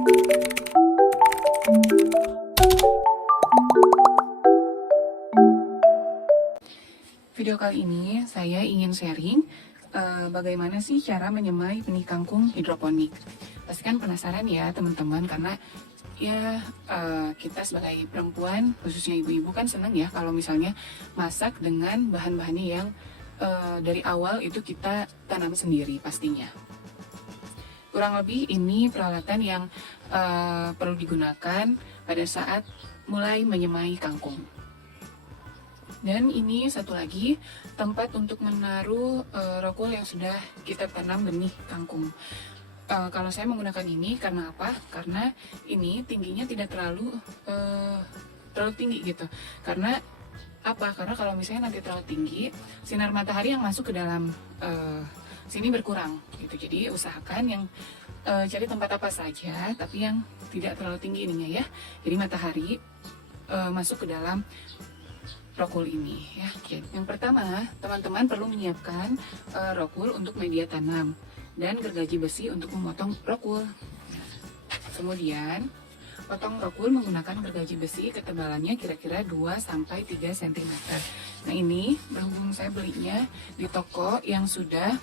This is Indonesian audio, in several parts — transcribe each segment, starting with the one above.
Video kali ini saya ingin sharing bagaimana sih cara menyemai benih kangkung hidroponik. Pastikan penasaran ya teman-teman, karena ya kita sebagai perempuan, khususnya ibu-ibu kan senang ya kalau misalnya masak dengan bahan-bahannya yang dari awal itu kita tanam sendiri pastinya. Kurang lebih ini peralatan yang perlu digunakan pada saat mulai menyemai kangkung. Dan ini satu lagi tempat untuk menaruh rokul yang sudah kita tanam benih kangkung. Kalau saya menggunakan ini karena apa? Karena ini tingginya tidak terlalu tinggi gitu. Karena apa? Karena kalau misalnya nanti terlalu tinggi, sinar matahari yang masuk ke dalam sini berkurang gitu. Jadi usahakan yang cari tempat apa saja, tapi yang tidak terlalu tinggi ininya ya. Jadi matahari masuk ke dalam rokul ini ya. Jadi, yang pertama, teman-teman perlu menyiapkan rokul untuk media tanam dan gergaji besi untuk memotong rokul. Kemudian potong rokul menggunakan gergaji besi, ketebalannya kira-kira 2-3 cm. Nah ini berhubung saya belinya di toko yang sudah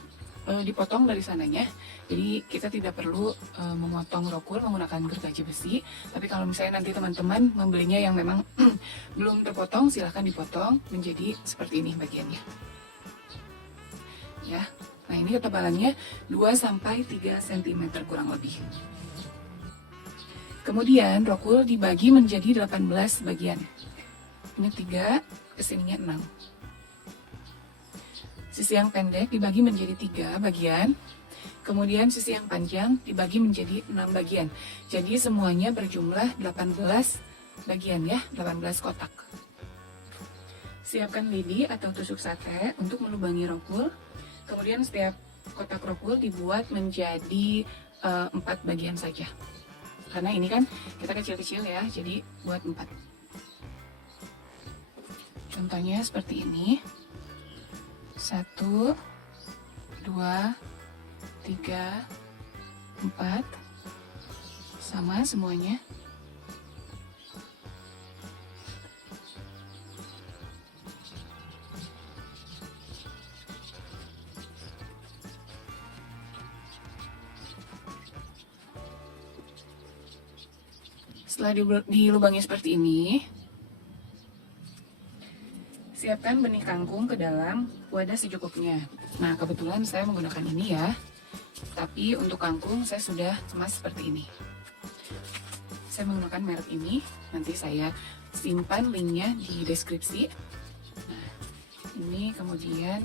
dipotong dari sananya, jadi kita tidak perlu memotong rokul menggunakan gergaji besi. Tapi kalau misalnya nanti teman-teman membelinya yang memang belum terpotong, silahkan dipotong menjadi seperti ini bagiannya ya. Nah ini ketebalannya 2-3 cm kurang lebih. Kemudian rokul dibagi menjadi 18 bagian. Ini 3, kesininya 6. Sisi yang pendek dibagi menjadi 3 bagian, kemudian sisi yang panjang dibagi menjadi 6 bagian. Jadi semuanya berjumlah 18 bagian ya, 18 kotak. Siapkan lidi atau tusuk sate untuk melubangi rokul. Kemudian setiap kotak rokul dibuat menjadi 4 bagian saja. Karena ini kan kita kecil-kecil ya, jadi buat 4. Contohnya seperti ini. 1, 2, 3, 4, sama semuanya. Setelah dilubangi seperti ini, siapkan benih kangkung ke dalam wadah secukupnya. Nah, kebetulan saya menggunakan ini ya. Tapi untuk kangkung saya sudah kemas seperti ini. Saya menggunakan merek ini. Nanti saya simpan linknya di deskripsi. Nah, ini kemudian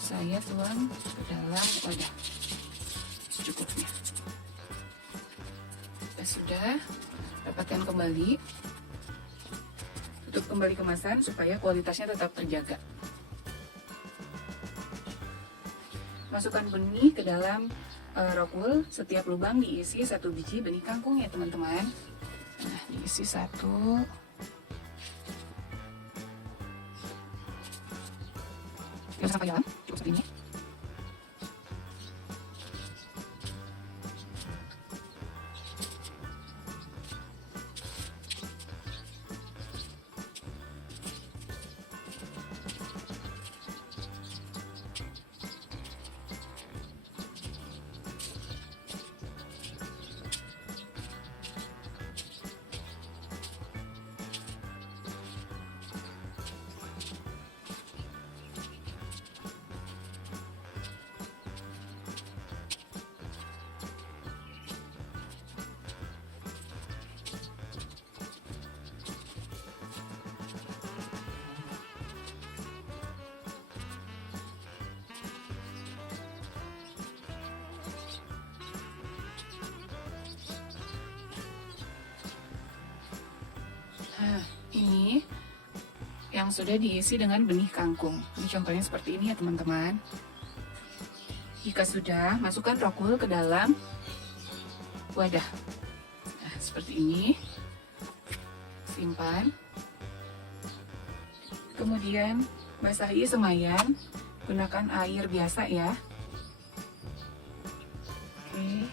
saya tuang ke dalam wadah secukupnya. Sudah, dapatkan kembali. Tutup kembali kemasan supaya kualitasnya tetap terjaga. Masukkan benih ke dalam rokul. Setiap lubang diisi 1 biji benih kangkung ya teman-teman. Nah, diisi 1. Tidak sampai dalam, cukup seperti ini. Nah, ini yang sudah diisi dengan benih kangkung. Ini contohnya seperti ini ya teman-teman. Jika sudah, masukkan rokul ke dalam wadah. Nah, seperti ini. Simpan. Kemudian basahi semayan, gunakan air biasa ya. Oke.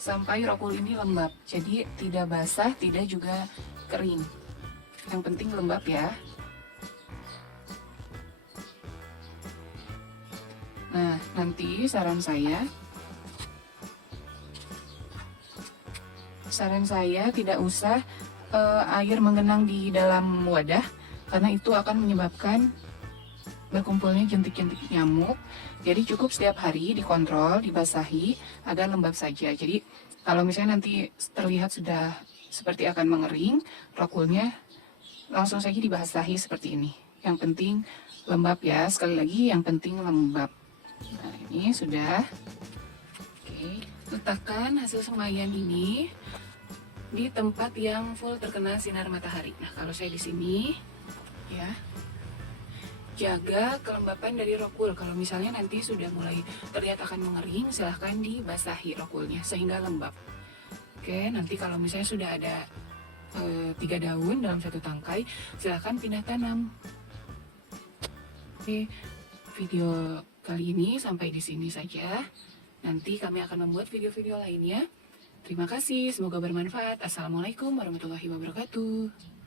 sampai rokul ini lembab. Jadi tidak basah, tidak juga kering. Yang penting lembab ya. Nah, nanti saran saya tidak usah air menggenang di dalam wadah, karena itu akan menyebabkan berkumpulnya jentik-jentik nyamuk. Jadi cukup setiap hari dikontrol, dibasahi agar lembab saja. Jadi kalau misalnya nanti terlihat sudah seperti akan mengering, rokulnya langsung saja dibasahi seperti ini. Yang penting lembab ya, sekali lagi yang penting lembab. Nah, ini sudah. Oke, letakkan hasil semaian ini di tempat yang full terkena sinar matahari. Nah, kalau saya di sini ya, jaga kelembapan dari rokul. Kalau misalnya nanti sudah mulai terlihat akan mengering, silahkan dibasahi rokulnya sehingga lembab. Oke, nanti kalau misalnya sudah ada 3 daun dalam satu tangkai, silahkan pindah tanam. Oke, video kali ini sampai di sini saja. Nanti kami akan membuat video-video lainnya. Terima kasih, semoga bermanfaat. Assalamualaikum warahmatullahi wabarakatuh.